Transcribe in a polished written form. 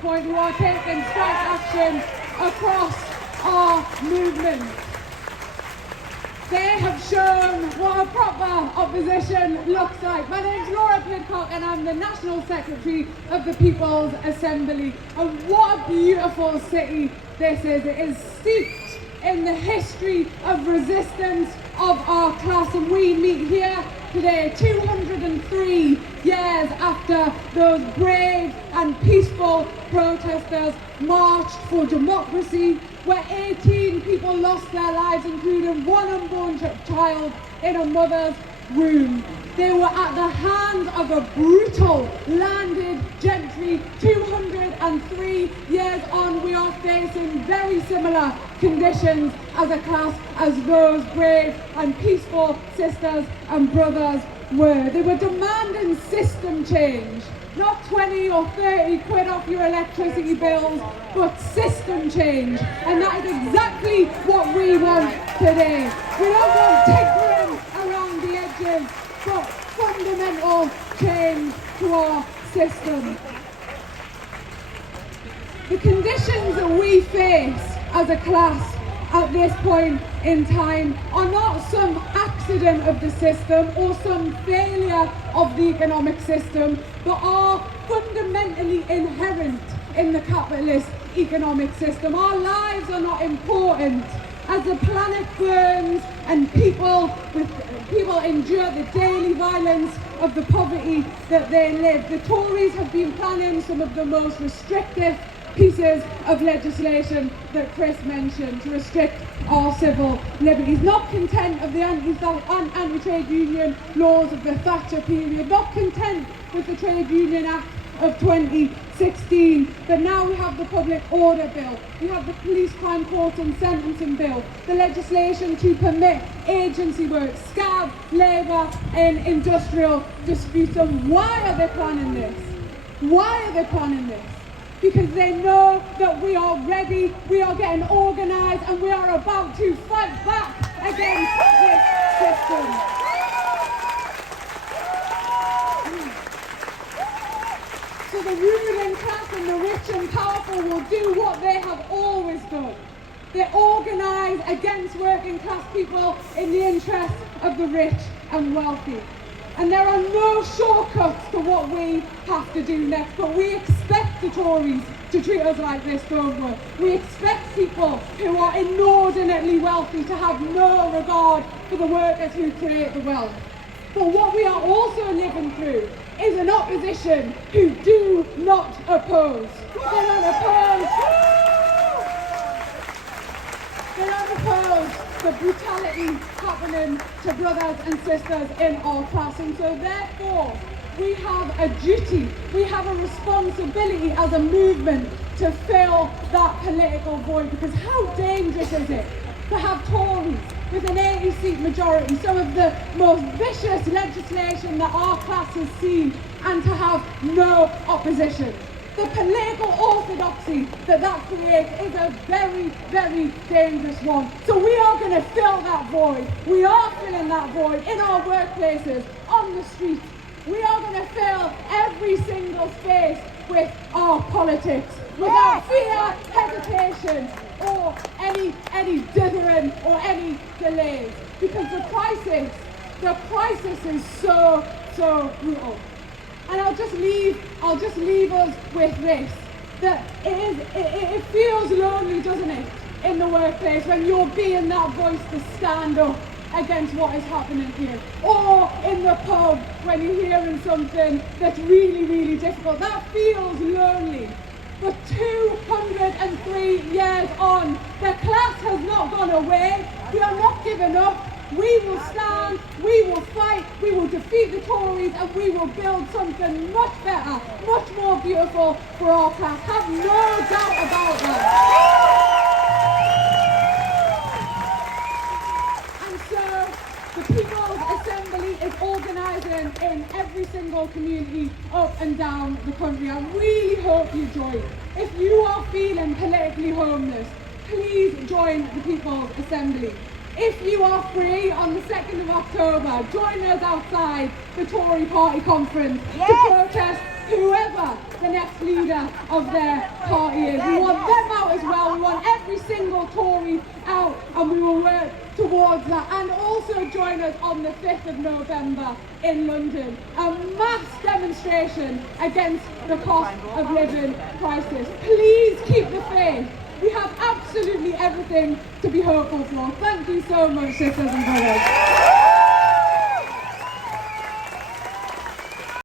point who are taking strike action across our movement. They have shown what a proper opposition looks like. My name's Pidcock and I'm the National Secretary of the People's Assembly. And what a beautiful city this is. It is steeped in the history of resistance of our class, and we meet here today 203 years after those brave and peaceful protesters marched for democracy, where 18 people lost their lives, including one unborn child in a mother's womb. They were at the hands of a brutal landed gentry. 203 years on, we are facing very similar conditions as a class as those brave and peaceful sisters and brothers were. They were demanding system change, not 20 or 30 quid off your electricity bills, but system change. And that is exactly what we want today. We don't want tinkering around the edges, but fundamental change to our system. The conditions that we face as a class at this point in time are not some accident of the system or some failure of the economic system, but are fundamentally inherent in the capitalist economic system. Our lives are not important as the planet burns and people endure the daily violence of the poverty that they live. The Tories have been planning some of the most restrictive pieces of legislation that Chris mentioned to restrict our civil liberties. Not content of the anti-trade union laws of the Thatcher period, not content with the Trade Union Act of 2016, but now we have the Public Order Bill, we have the Police Crime Court and Sentencing Bill, the legislation to permit agency work, scab labour in industrial disputes. And why are they planning this? Why are they planning this? Because they know that we are ready, we are getting organised, and we are about to fight back against this system. So the ruling class and the rich and powerful will do what they have always done. They organise against working class people in the interest of the rich and wealthy. And there are no shortcuts to what we have to do next, but we expect the Tories to treat us like this, don't we? We expect people who are inordinately wealthy to have no regard for the workers who create the wealth. But what we are also living through is an opposition who do not oppose. They don't oppose. They don't oppose the brutality happening to brothers and sisters in our class. And so therefore, we have a duty, we have a responsibility as a movement to fill that political void. Because how dangerous is it to have Tories with an 80-seat majority, some of the most vicious legislation that our class has seen, and to have no opposition? The political orthodoxy that creates is a very, very dangerous one. So we are going to fill that void. We are filling that void in our workplaces, on the streets. We are going to fill every single space with our politics, without fear, hesitation, or any dithering or any delays. Because the crisis is so brutal. And I'll just leave us with this, that it feels lonely, doesn't it, in the workplace when you're being that voice to stand up against what is happening here, or in the pub when you're hearing something that's really, really difficult. That feels lonely. But 203 years on, the class has not gone away. We are not giving up. We will stand, we will fight, we will defeat the Tories, and we will build something much better, much more beautiful for our class. Have no doubt about that. And so the People's Assembly is organising in every single community up and down the country. I really hope you join. If you are feeling politically homeless, please join the People's Assembly. If you are free on the 2nd of October, join us outside the Tory Party conference to protest whoever the next leader of their party is. We want them out as well. We want every single Tory out, and we will work towards that. And also join us on the 5th of November in London, a mass demonstration against the cost of living crisis. Please keep the faith. We have absolutely everything to be hopeful for. Thank you so much, sisters and brothers.